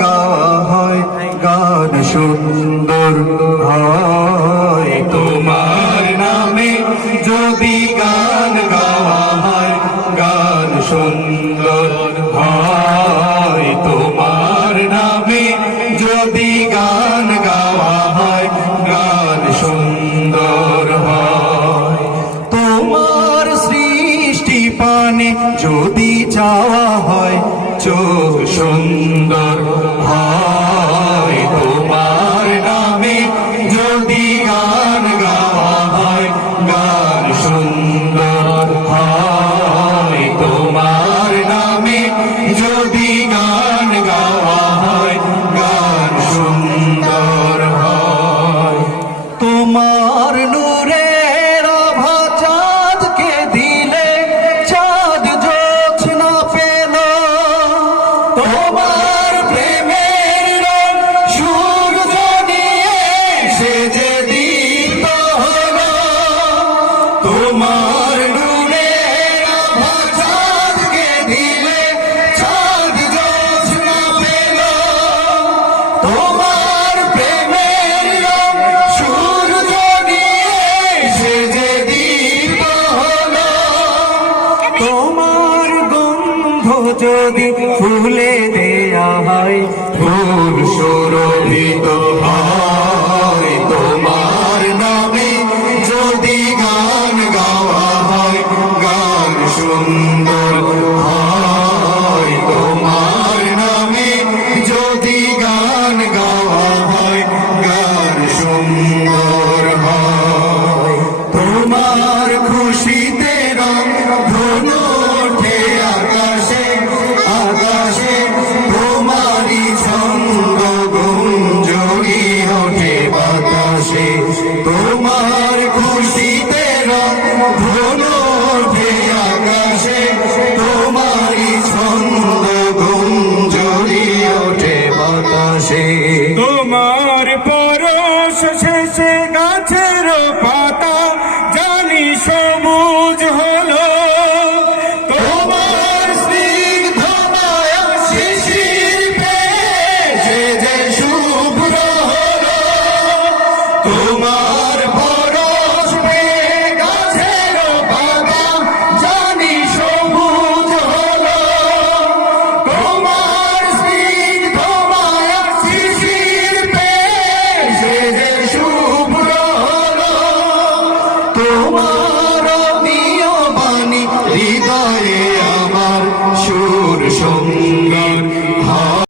গাওয়া হয় গান সুন্দর হয় তোমার নামে যদি গান গাওয়া হয় গান সুন্দর হয় তোমার নামে যদি গান গাওয়া হয় গান সুন্দর হয় তোমার সৃষ্টি পানে যদি চাওয়া হয় চোখ সুন্দর হয় তোমার নামে যদি গান গাওয়া হয় গান সুন্দর হয় তোমার নামে যদি গান গাওয়া হয় গান সুন্দর হয় তোমার নূরের আভা চাঁদকে দিলে চাঁদ জোছনা পেল তোমার প্রেমের রং সূর্য নিয়ে সেজে দীপ্ত হলো তোমার নূরের আভা চাঁদকে দিলে চাঁদ জোছনা পেল তোমার প্রেমের রং সূর্য নিয়ে সেজে দীপ্ত হলো তোমার গন্ধ যদি ফুলে দেয়া হয়